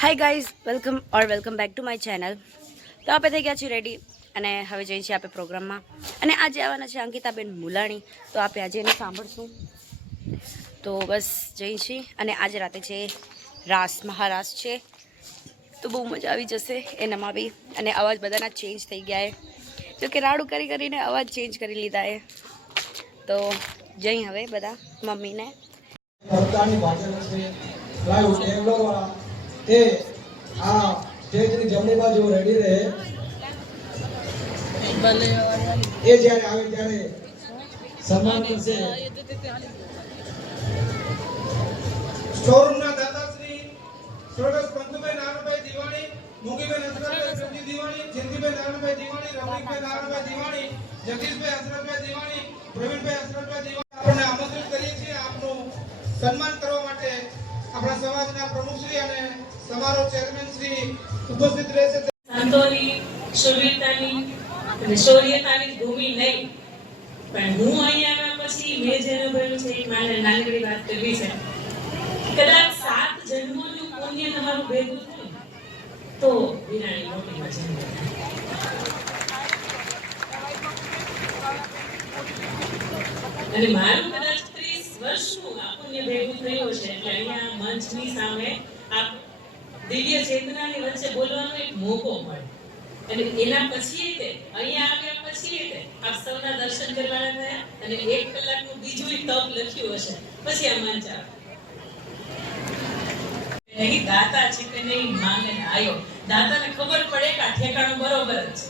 Hi guys welcome or welcome back to my channel તો આપણે થઈ ગયા છીએ રેડી અને હવે જઈએ છીએ આપણે પ્રોગ્રામમાં. અને આજે આવવાના છે અંકિતાબેન મુલાણી. તો આપણે આજે એને સાંભળશું. તો બસ જઈએ છીએ અને આજે રાતે છે રાસ, મહારાસ છે. તો બહુ મજા આવી જશે એનામાં બી. અને અવાજ બધાના ચેન્જ થઈ ગયા એ તો કે રાડું કરી કરીને અવાજ ચેન્જ કરી લીધા એ તો જઈ હવે બધા મમ્મીને. લાઈવ આ સ્ટેજની જમણી બાજુ રેડી રહે. એ જ્યારે આવે ત્યારે સમાન કરશે શોરૂમના દાતા શ્રી સ્વર્ગસ્થ પંતુભાઈ નારણભાઈ દિવાણી મુગીભાઈ હસરતભાઈ પ્રેમજી દિવાણી જિંદગીભાઈ નારણભાઈ દિવાણી રમણીભાઈ નારણભાઈ દિવાણી જગદીશભાઈ હસરતભાઈ દિવાણી પ્રવીણભાઈ હસરતભાઈ દિવાણી આપણને આમંત્રિત કરીએ છીએ. આપનું સન્માન કરવા માટે આપણા સમાજના પ્રમુખશ્રી અને સમારોહ ચેરમેન શ્રી ઉપસ્થિત રહેશે સંતોની શૂરવીરતાની અને શૌર્યતાની ભૂમિ નહીં, પણ હું અહીંયા આવ્યા પછી મેં જે અનુભવ્યું છે એ નાનકડી વાત કરવી છે. કદાચ સાત જન્મોનું પુણ્ય તમારું ભેગું થાય, તો વિરાણી મોટીમાં જન્મ અને મારું કદાચ ત્રીસ વર્ષનું આ પુણ્ય ભેગું થયું છે એટલે અહીંયા મંચની સામે આ દિવ્ય ચેતનાની વચ્ચે બોલવાનો એક મોકો મળે. અને એના પછી તે અહીંયા આવ્યા પછી તે આપ સૌના દર્શન કરવાના થયા અને એક કલાકનું બીજું તપ લખ્યું હશે. પછી આ મંચ નહીં દાતા છે કે નહીં માંગે આયો. દાતાને ખબર પડે કે આ ઠેકાણું બરોબર છે.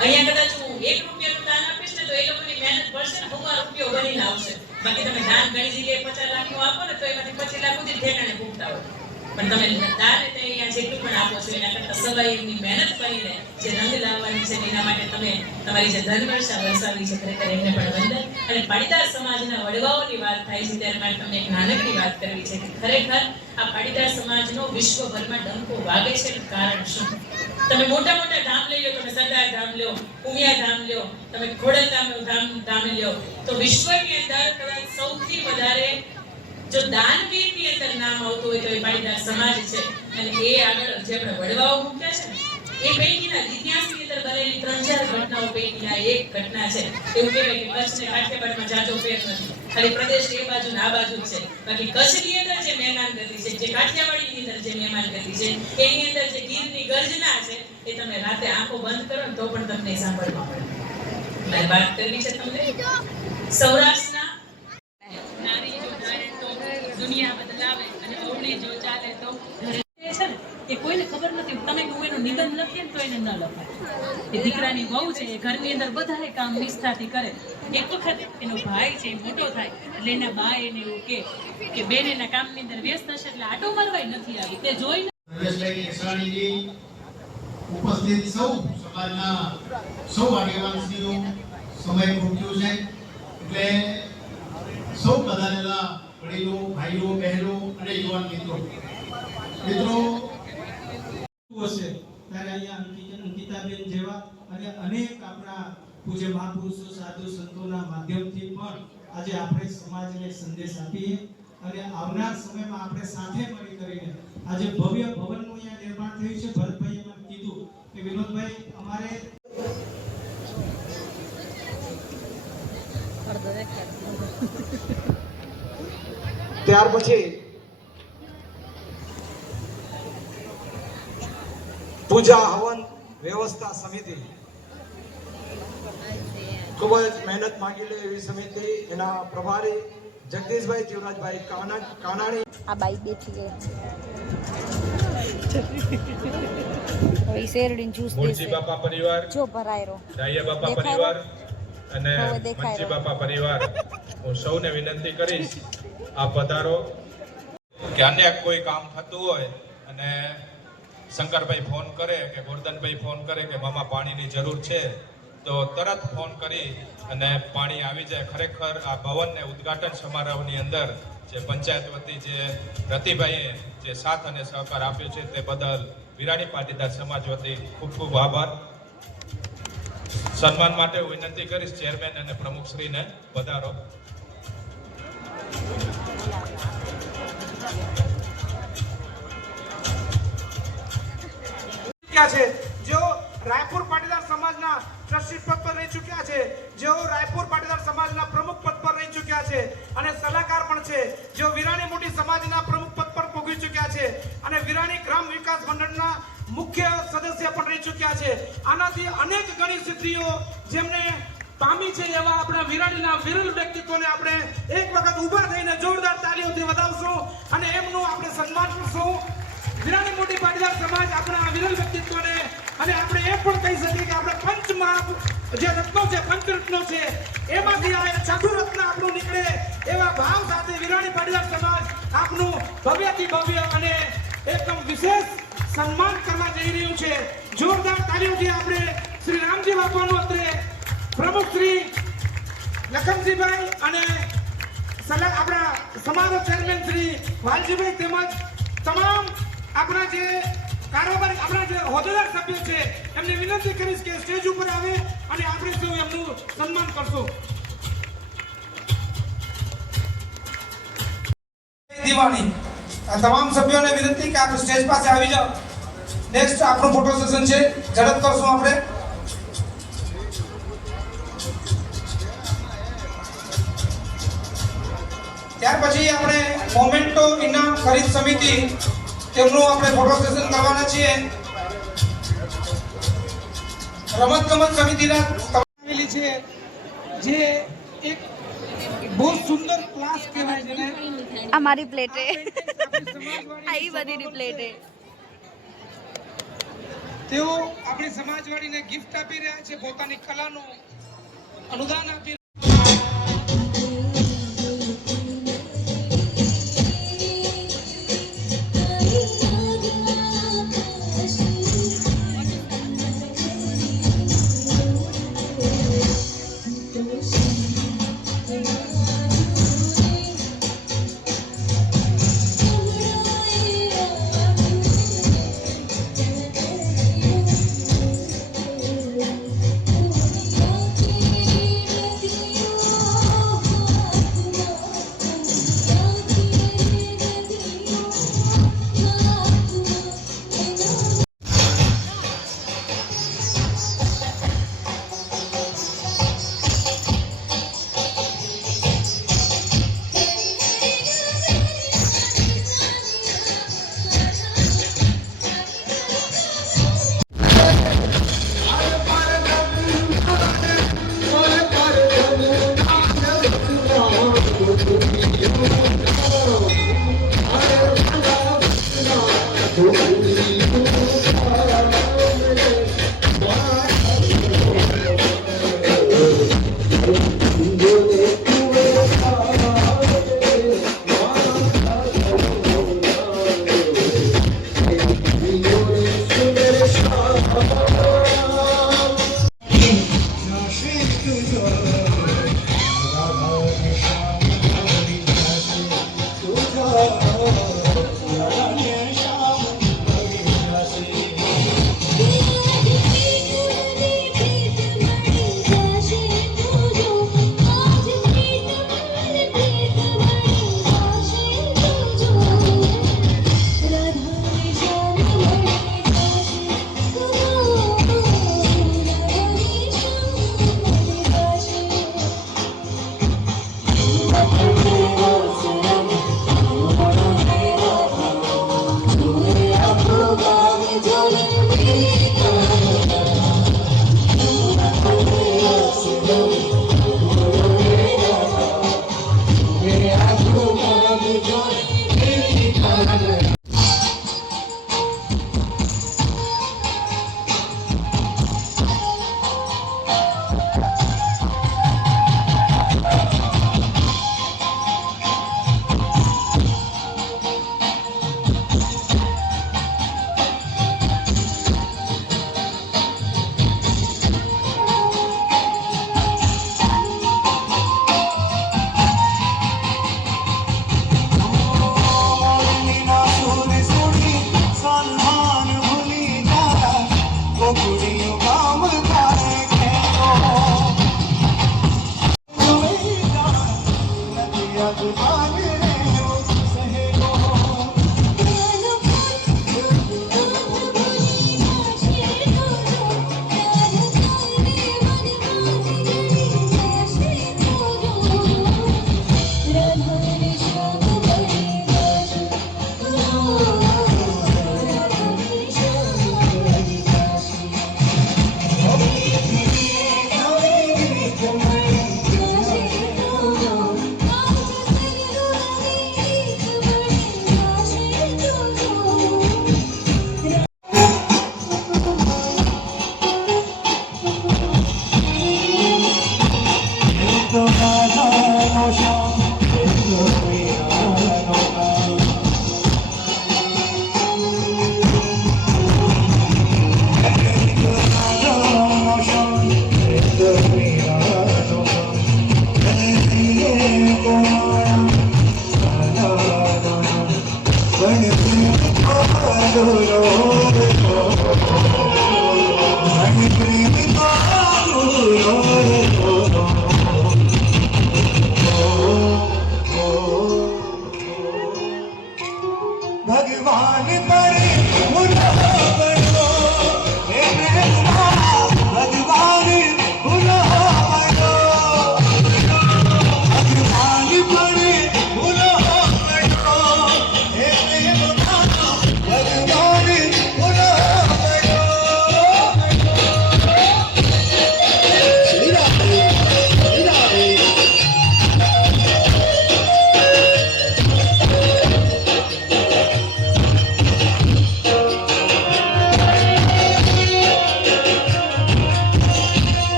અહીંયા કદાચ હું એક રૂપિયાનું દાન આપીશ ને તો એ લોકોની મહેનત પડશે ને હજાર રૂપિયો બનીને આવશે. બાકી તમે દાન ઘણી જગ્યાએ પચાસ લાખનું આપો ને તો એમાંથી પચીસ લાખ સુધી ઠેકાણે ભૂગતા હોય. પણ તમે દાન અહીંયા જેટલું પણ આપો છો, એના કરતાં સવાય એમની મહેનત કરીને જે રંગ લાવવાની છે એના માટે તમે તમારી જે ધનવર્ષા વરસાવી છે ખરેખર એમને પણ વંદન અને પાટીદાર સમાજના વડવાઓની વાત થાય છે, ત્યારે મારે તમને એક નાનકડી વાત કરવી છે કે ખરેખર આ પાટીદાર સમાજનો વિશ્વભરમાં ડંકો વાગે છે કારણ શું? તમે મોટા મોટા ધામ લઈ લો, તમે સરદાર ધામ લો ઉમિયા ધામ લો, તમે ખોડલ ધામ ધામ ધામ લો, તો વિશ્વની અંદર કદાચ સૌથી વધારે જો દાનવીરની અંદર નામ આવતું હોય તો એ પાટીદાર સમાજ છે. અને એ આગળ જે આપણે વડવાઓ મૂક્યા છે એ પૈકીના ઇતિહાસની અંદર બનેલી ત્રણ ચાર ઘટનાઓ પૈકીના એક ઘટના છે. એવું કહેવાય કે કચ્છ ને કાઠિયાવાડમાં જાજો ફેર નથી. ખાલી પ્રદેશ એ બાજુ ને આ બાજુ છે. બાકી કચ્છની અંદર જે મહેમાન ગતિ છે, જે કાઠિયાવાડીની અંદર જે મહેમાન ગતિ છે, એની અંદર જે ગીરની ગર્જના છે, એ તમે રાતે આંખો બંધ કરો ને તો પણ તમને સાંભળવા મળે. મારે વાત કરવી છે તમને? સૌરાષ્ટ્રના નારી જો જાણે તો દુનિયા બદલાવે અને અવળી જો ચાલે તો ઘરે એ છે ને એ કોઈને ખબર નથી તમે કોઈ એનું નિબંધ લખીએ ને લખાય. એ દીકરાની વહુ છે, એ ઘરની અંદર બધાએ કામ નિષ્ઠાથી કરે. એક વખત એનો ભાઈ છે મોટો થાય, એટલે એના બા એને એવું કે કે બેન એના કામની અંદર વ્યસ્ત હશે, એટલે આટો મારવાય નથી આવી. તે જોઈ ઉપસ્થિત સૌ સમાજના સૌ આગેવાનશ્રીઓ સમય પૂરતું છે. એટલે સૌ પધારેલા વડીલો, ભાઈઓ, બહેનો અને યુવાન મિત્રો મિત્રો હશે? ત્યારે અહીંયા અંકિતા અંકિતાબેન જેવા અને અનેક આપણા પૂજ્ય મહાપુરુષો સાધુ સંતોના માધ્યમથી પણ આજે આપણે સમાજને સંદેશ આપીએ અને આવનાર સમયમાં આપણે સાથે મળી કરીને આજે ભવ્ય ભવનનું અહીંયા નિર્માણ થયું છે. ભરતભાઈએ મને કીધું કે વિનોદભાઈ અમારે ત્યાર પછી પૂજા હવન વ્યવસ્થા સમિતિ. ખૂબ જ મહેનત માંગી લે એવી સમિતિ. એના પ્રભારી જગદીશભાઈ જીવરાજભાઈ કાના કાનાણી. આ બાઈક બેઠી ગઈ. જ્યુસ બાપા પરિવાર જો ભરાયરો. ડાયા બાપા પરિવાર અને મંજી બાપા પરિવાર. હું સૌને વિનંતી કરીશ આ પધારો કે અન્ય કોઈ કામ થતું હોય અને શંકરભાઈ ફોન કરે કે ગોરધનભાઈ ફોન કરે કે મામા પાણીની જરૂર છે, તો તરત ફોન કરી અને પાણી આવી જાય. ખરેખર આ ભવનને ઉદ્ઘાટન સમારોહની અંદર જે પંચાયત વતી જે રતિભાઈએ જે સાથ અને સહકાર આપ્યો છે તે બદલ વિરાણી પાટીદાર સમાજ વતી ખૂબ ખૂબ આભાર. સન્માન માટે હું વિનંતી કરીશ ચેરમેન અને પ્રમુખશ્રીને. વધારો. ચૂક્યા છે. જેઓ રાયપુર પાટીદાર સમાજના ટ્રસ્ટી પદ પર રહી ચૂક્યા છે. જેઓ રાયપુર પાટીદાર સમાજના પ્રમુખ પદ પર રહી ચૂક્યા છે. અને સલાહકાર પણ છે. જેઓ વિરાણી મોટી સમાજના પ્રમુખ પદ પર પહોંચી ચૂક્યા છે. અને વિરાણી ગ્રામ વિકાસ મંડળના મુખ્ય સદસ્ય પણ રહી ચૂક્યા છે. આનાથી અનેક ઘણી સિદ્ધિઓ જેમને પામી છે એવા આપણા વિરાણીના વિરલ વ્યક્તિત્વને આપણે એક વખત ઊભા થઈને જોરદાર તાલીઓથી વધાવશું અને એમનું આપણે સન્માન કરશું. વિરાણી મોટી પાટીદાર સમાજ આપણા વિરલ વ્યક્તિત્વને અને આપણે એ પણ કહી શકીએ કે આપણે પંચમહા જે રત્નો છે પંચ રત્નો છે, એમાંથી આ છઠ્ઠું રત્ન આપણું નીકળે એવા ભાવ સાથે વિરાણી પાટીદાર સમાજ આપનું ભવ્યથી ભવ્ય અને એકદમ વિશેષ સન્માન કરવા જઈ રહ્યું છે. જોરદાર તાલીઓથી આપણે શ્રી રામજી બાપાનું અત્રે પ્રમુખ શ્રી લખનજીભાઈ અને સલાહ આપણા સમારોહ ચેરમેન શ્રી વાલજીભાઈ તેમજ તમામ આપણા જે કારોબારી, આપણા જે હોદ્દેદાર સભ્યો છે, એમને વિનંતી કરીશ કે સ્ટેજ ઉપર આવે અને આપણે સૌ એમનું સન્માન કરશું. દિવાળી. આ તમામ સભ્યોને વિનંતી કે આપણે સ્ટેજ પાસે આવી જાઓ. નેક્સ્ટ આપણું ફોટો સેશન છે. ઝડપ કરશું આપણે. ત્યાર પછી આપણે મોમેન્ટો ઇનામ ખરીદ સમિતિ તેમનું આપણે ફોટો સેશન કરવાના છીએ? રમત ગમત સમિતિના આવેલી છે જે એક બહુ સુંદર ક્લાસ કહેવાય છે ને આ મારી પ્લેટે આવી બધીની પ્લેટે તેઓ આપણી સમાજવાડીને ગિફ્ટ આપી રહ્યા છે પોતાની કલાનું અનુદાન આપી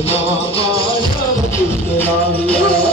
I'm not going to be.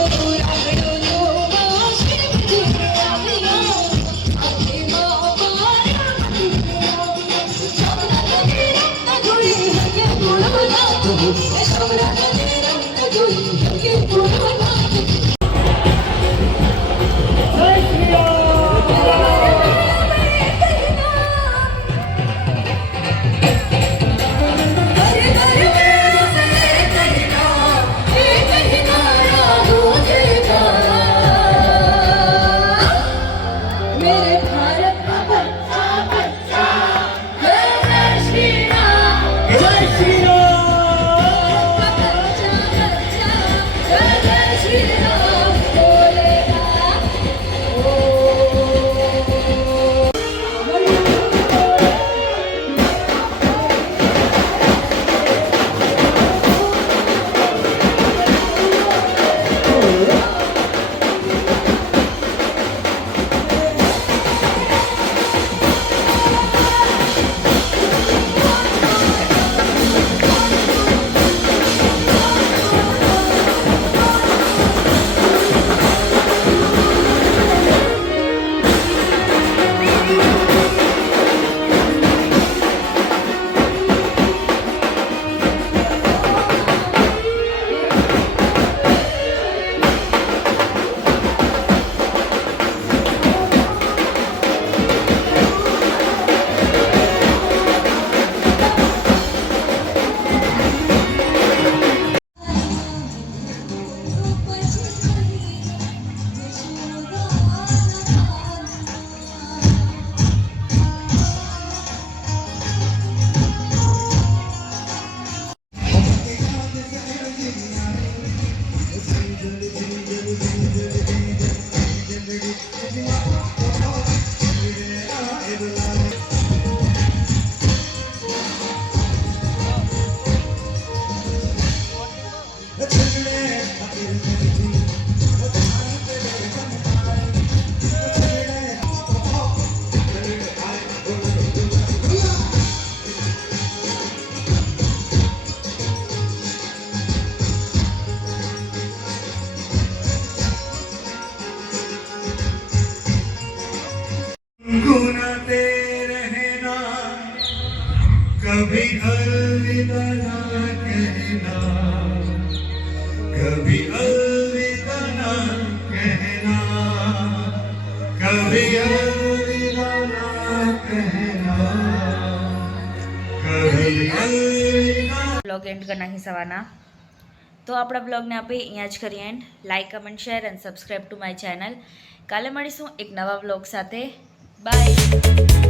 Blog end કરી નાખી સવારના તો આપણા બ્લોગને આપણે અહીંયા જ કરીએ and like comment share and subscribe to my channel કાલે મળીશું એક નવા બ્લોગ સાથે. બાય